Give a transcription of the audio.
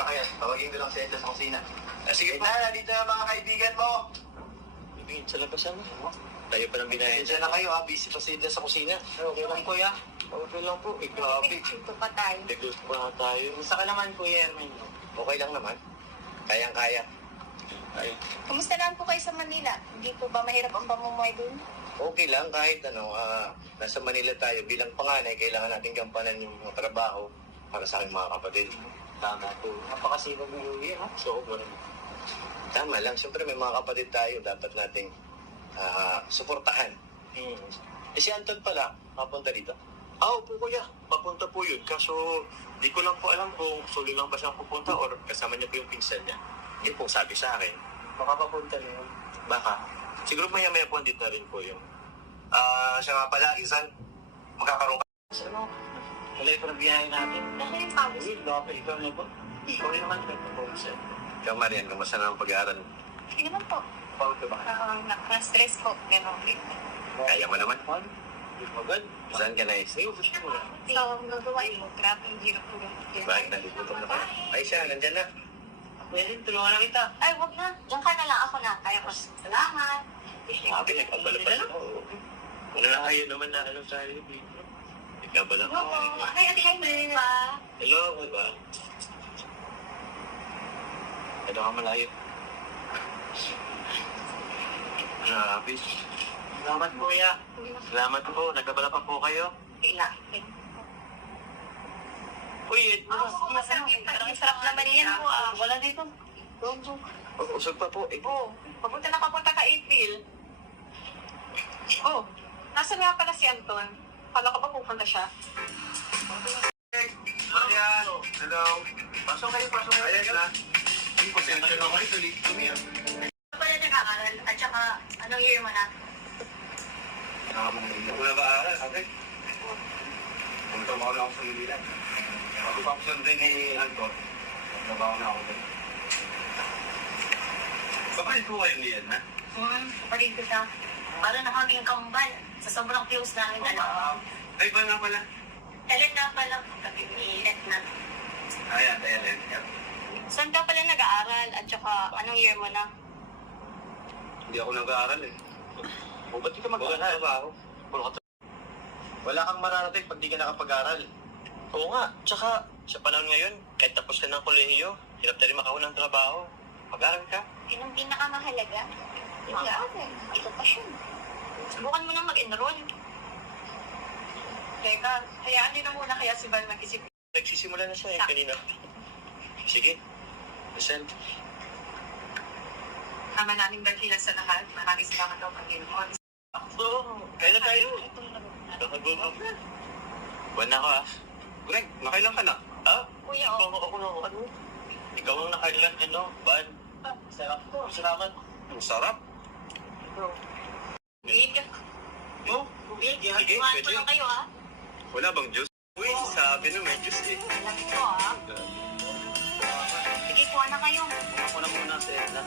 na kayo. Tawagin ko lang si Edna sa kusina. Sige po. Edna, dito na mga kaibigan mo. Ibigin sa labasan mo. Tayo pa ng binayan. Diyan na kayo ha. Busy pa si Edna sa kusina. Okay lang kuya. Okay lang po. Grabe. Ito pa tayo. Nag-loot pa nga tayo. Kumusta ka naman kuya Ermin? Okay lang naman. Kayang-kaya. Ay, Kumusta naman po kayo sa Manila? Hindi po ba mahirap ang pamumuhay doon? Okay lang kahit nasa Manila tayo. Bilang panganay, kailangan natin gampanan yung mga trabaho para sa aking mga kapatid. tama po. Napakasipag mo yun, ha? So, ano? Tama lang. Siyempre may mga kapatid tayo. Dapat nating suportahan. Eh si Anton pala, mapunta dito? Po kuya. Papunta po yun. Kaso, di ko lang po alam kung solo lang ba siyang pupunta or kasama niya po yung pinsan niya. Yun po sabi sa akin. Baka papunta na yun. Baka. Siguro maya-maya po andito na rin po yung... Siya nga pala, Isan. Magkakaroon ka. Ano? Wala yung panabiyahin natin. Dahil yung pawis. Dapat ikaw na po. Ikaw rin naman po. Ikaw, Marian, kamusta na ang pag-aaral? Hindi naman po. Pagod ka ba? Na-stress po. Gano'n. Kaya mo naman. Hindi mo agad. Saan ka na Sige, gusto mo na. So, nagawa mo. Grabe yung hirap po. Bakit naligutom na ka? Ay siya, nandyan na. Pwede, tulungan na kita. Ay, wag na. Diyan ka na lang. Ako na. Kaya ko. Salamat. Sabi, nagkabala pa siya. Kung nakakayo naman na ano sa iyo, nagkabala ka. Hello. Ay, ate, hi, pa. Hello, ano ba? Ito ka malayo. Grabe. Salamat po, ya. Salamat po. Nagkabala pa po kayo. Kailan. Uy, Ang sarap naman yan po. wala dito. Usog pa po. Oo. Papunta ka April. Oh, nasa nga pala si Anton? Kala ko ba pupunta siya? Marian! Hello! Pasok kayo. Ayan na. Hindi po siya kayo kayo. Tuloy tumiyak. Ano pala nag-aaral? At saka, anong year mo na? Ako na ba-aaral? Okay. Punta mo na ako sa Manila. Ako pa ako sundin ni Anton. Trabaho na ako doon. Bakit po kayo niyan, ha? Kapatid ko siya. Parang na kaming kambal. Sa sobrang close namin dalawa. Ay, ba nga pala? Kailan nga pala kapatid ni Edna? Ayan. Saan ka pala nag-aaral? At saka, anong year mo na? Hindi ako nag-aaral eh. O, ba't di ka mag-aaral? Wala kang mararating pag di ka nakapag-aral. Oo nga. Tsaka, sa panahon ngayon, kahit tapos ka ng kolehiyo, hirap na rin makahon ng trabaho. Mag-aaral ka. Yun ang pinakamahalaga. Mag-aaral. Edukasyon. Subukan mo na mag-enroll. Teka, hayaan niyo na muna kaya si Val mag-isip. Nagsisimula na siya kanina. Sige. Listen. Tama namin dahilan sa lahat. Maraming salamat daw Panginoon. Oo. Kaya na tayo. Nakagulog. Buwan na ako Greg, nakailan ka na? Kuya, Ako na ano? Ikaw ang nakailan, Ban? sarap po. Salamat. Ang sarap. Big. Oh, Big. Sige, Iwan ko pwede. lang kayo, ha? Wala bang juice? Uy, sabi nung may juice eh. Alam ko, ha? Sige, kuha na kayo. Ako na muna sa Edna.